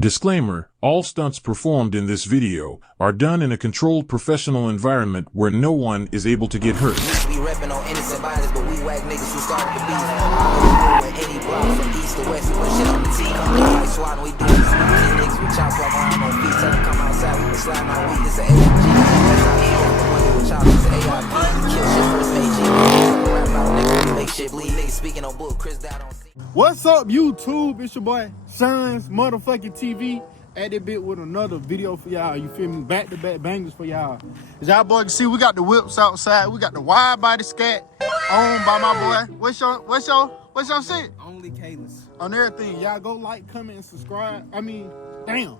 Disclaimer, all stunts performed in this video are done in a controlled professional environment where no one is able to get hurt. We reppin' on innocent bodies, but we whack niggas who started the beef. I go with any block from east to west, we put shit on the team. Like swatting, we do this. These niggas with chops walk around on feet, tell them come outside, we been sliding our weed. This a AIG. That's how we got the money with chops, it's AIP. Kill shit first, AG. Rap about niggas, we make shit bleed. Niggas speaking on book, Chris died on scene. What's up, YouTube? It's your boy Sean's motherfucking TV at it bit with another video for y'all. You feel me? Back-to-back bangers for y'all. As y'all boys can see, we got the whips outside. We got the wide body scat owned by my boy. What's your shit? Only Kayla's. On everything. Y'all go like, comment, and subscribe. Damn.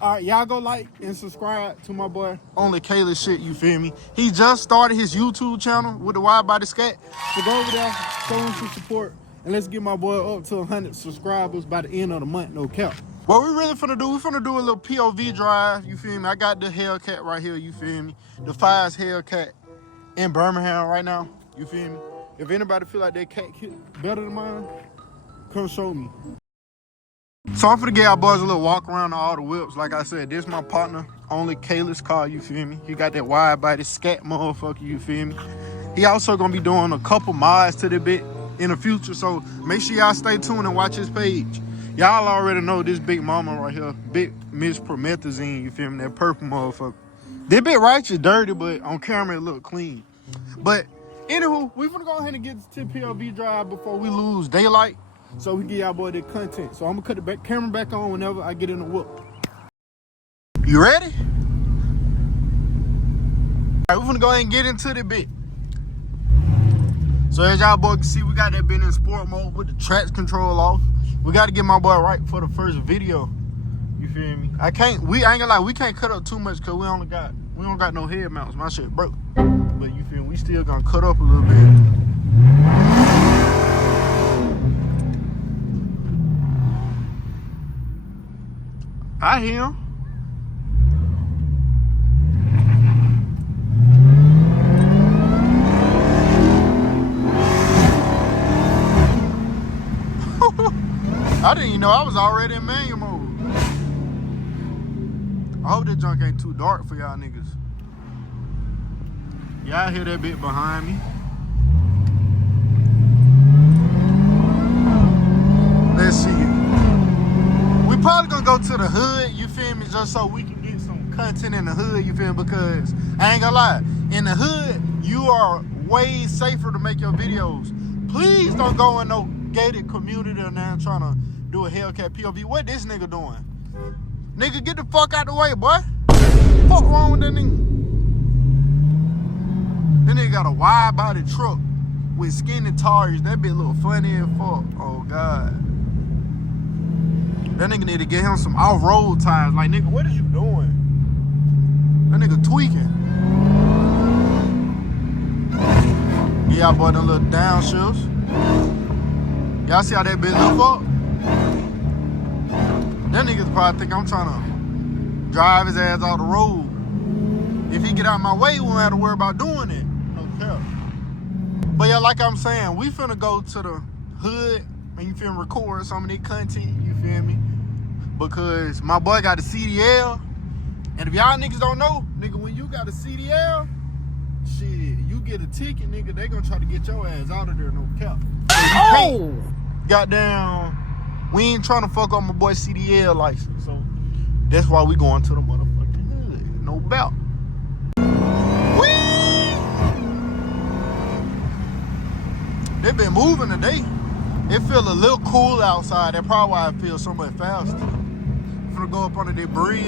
Alright, y'all go like and subscribe to my boy Only Kayla's shit, you feel me? He just started his YouTube channel with the wide body scat. So go over there, show him some support. And let's get my boy up to 100 subscribers by the end of the month, no cap. What we really finna do, we finna do a little POV drive, you feel me? I got the Hellcat right here, you feel me? The Fire's Hellcat in Birmingham right now, you feel me? If anybody feel like their cat kit better than mine, come show me. So I'm finna give y'all boys a little walk around all the whips. Like I said, this my partner, Only Kayla's car, you feel me? He got that wide body scat motherfucker, you feel me? He also gonna be doing a couple mods to the bit in the future, so make sure y'all stay tuned and watch his page. Y'all already know this big mama right here, big Miss Promethazine, you feel me? That purple motherfucker. That bit righteous dirty, but on camera it look clean. But anywho, we finna go ahead and get to the POV drive before we lose daylight, so we get y'all boy the content. So I'm gonna cut the camera back on whenever I get in the whoop. You ready? All right, we're finna go ahead and get into the bit. So as y'all boys can see, we got that bit in sport mode with the traction control off. We got to get my boy right for the first video. You feel me? I ain't gonna lie, we can't cut up too much because we don't got no head mounts. My shit broke. But you feel me? We still gonna cut up a little bit. I hear him. I didn't even know I was already in manual mode. I hope this junk ain't too dark for y'all niggas. Y'all hear that bit behind me? Let's see it. We probably gonna go to the hood, you feel me, just so we can get some content in the hood, you feel me, because I ain't gonna lie, in the hood, you are way safer to make your videos. Please don't go in no gated community or now trying to do a Hellcat POV. What this nigga doing? Nigga, get the fuck out the way, boy. Fuck wrong with that nigga? That nigga got a wide body truck with skinny tires. That bitch look funny as fuck. Oh God. That nigga need to get him some off-road tires. Like, nigga, what is you doing? That nigga tweaking. Yeah, boy, them little downshifts. Y'all see how that bitch look up? That niggas probably think I'm trying to drive his ass off the road. If he get out my way, we won't have to worry about doing it. No cap. But yeah, like I'm saying, we finna go to the hood and you feel me, record some of the content, you feel me? Because my boy got a CDL. And if y'all niggas don't know, nigga, when you got a CDL, shit, you get a ticket, nigga, they gonna try to get your ass out of there, no cap. Oh! Goddamn, we ain't trying to fuck up my boy CDL license, so that's why we going to the motherfucking hood. No doubt. Whee! They been moving today. It feel a little cool outside. That's probably why it feels so much faster. I'm gonna go up under that bridge.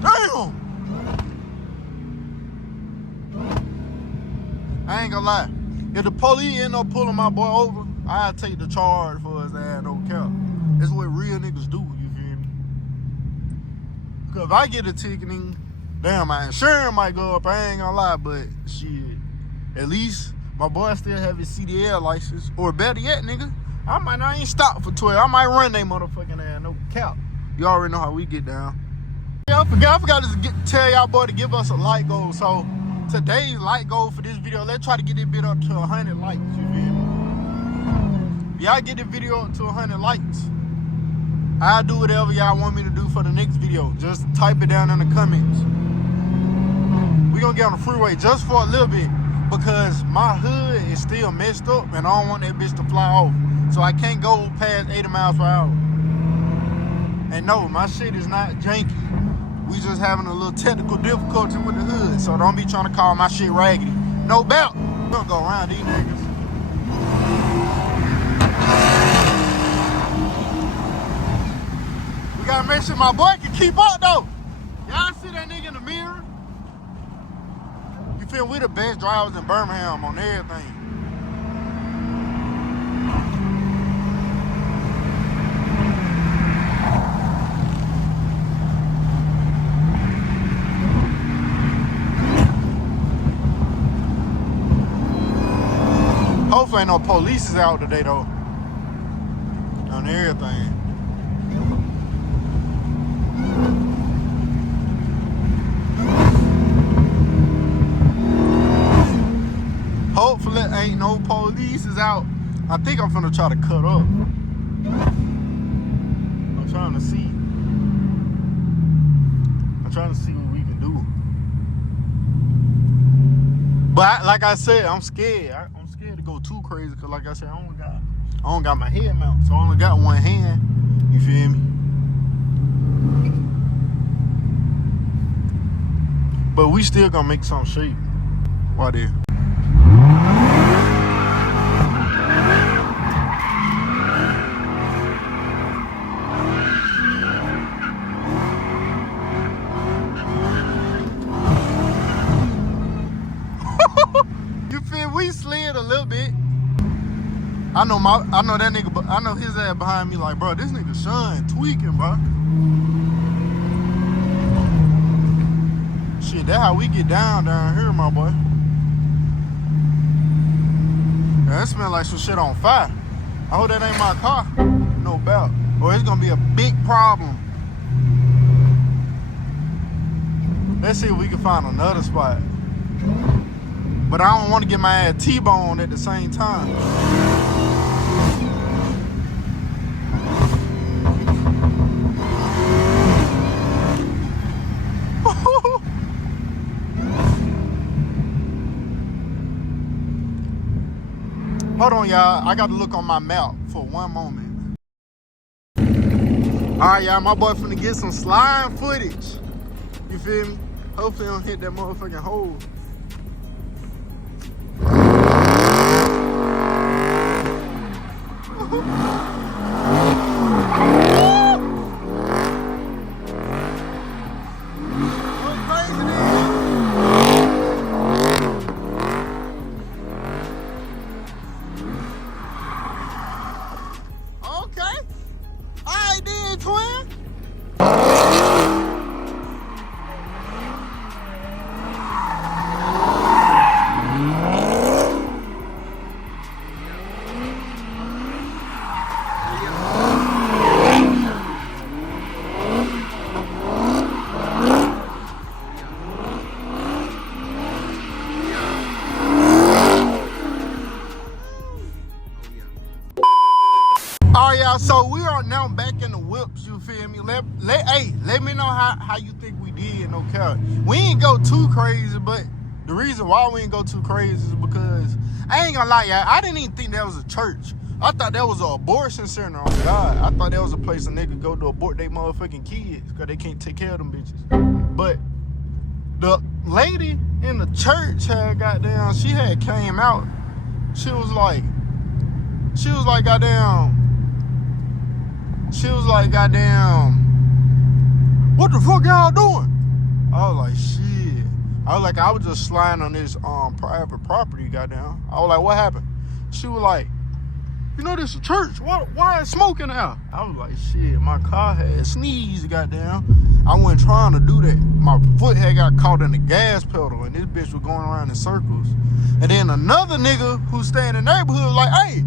Damn! I ain't gonna lie. If the police end up pulling my boy over, I'll take the charge for his ass, no cap. That's what real niggas do, you feel me? Because if I get a ticketing, damn, my insurance might go up, I ain't gonna lie, but shit, at least my boy still have his CDL license. Or better yet, nigga, I might not even stop for 12. I might run they motherfucking ass, no cap. You already know how we get down. Yeah, I forgot to tell y'all boy to give us a like goal, so today's like goal for this video, let's try to get this bit up to 100 likes, you feel me? y'all get the video up to 100 likes, I'll do whatever y'all want me to do for the next video. Just type it down in the comments. We gonna get on the freeway just for a little bit because my hood is still messed up and I don't want that bitch to fly off. So I can't go past 80 miles per hour. And no, my shit is not janky. We just having a little technical difficulty with the hood. So don't be trying to call my shit raggedy. No doubt. We gonna go around these niggas. We gotta make sure my boy can keep up though. Y'all see that nigga in the mirror? You feel we the best drivers in Birmingham on everything. Hopefully ain't no police is out today though. On everything. Hopefully ain't no police is out. I think I'm finna try to cut up. I'm trying to see. I'm trying to see what we can do. But like I said, I'm scared. I'm scared to go too crazy because like I said, I don't got my head mount. So I only got one hand. You feel me? But we still gonna make some shape. Why there? You feel we slid a little bit. I know that nigga, but I know his ass behind me like, bro, this nigga Sean tweaking, bro. Shit, that's how we get down here, my boy. Yeah, that smell like some shit on fire. I hope that ain't my car. No doubt. Or it's gonna be a big problem. Let's see if we can find another spot. But I don't want to get my ass T-boned at the same time. Hold on, y'all. I got to look on my map for one moment. All right, y'all. My boy finna get some slime footage. You feel me? Hopefully I don't hit that motherfucking hole. So we are now back in the whips, you feel me? Let me know how you think we did, no cap. We ain't go too crazy, but the reason why we ain't go too crazy is because, I ain't gonna lie, y'all, I didn't even think that was a church. I thought that was an abortion center, on God. I thought that was a place a nigga go to abort their motherfucking kids because they can't take care of them bitches. But the lady in the church had goddamn, she had came out. She was like, goddamn, what the fuck y'all doing? I was like, shit. I was just sliding on this private property, goddamn. I was like, what happened? She was like, you know this is a church. Why is smoking out? I was like, shit, my car had sneezed, goddamn. I wasn't trying to do that. My foot had got caught in the gas pedal and this bitch was going around in circles. And then another nigga who stay in the neighborhood was like, hey,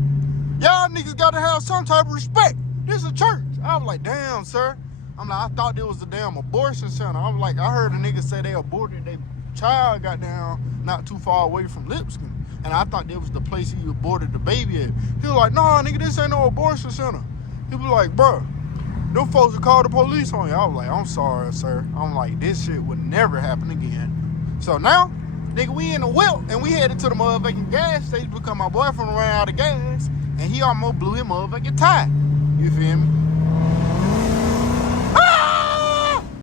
y'all niggas gotta have some type of respect. This is a church. I was like, damn, sir. I'm like, I thought it was a damn abortion center. I was like, I heard a nigga say they aborted their child, goddamn, not too far away from Lipscomb. And I thought that was the place he aborted the baby at. He was like, nah, nigga, this ain't no abortion center. He was like, bro, them folks will call the police on you. I was like, I'm sorry, sir. I'm like, this shit would never happen again. So now, nigga, we in the whip and we headed to the motherfucking gas station because my boyfriend ran out of gas and he almost blew his motherfucking tie. You feel me?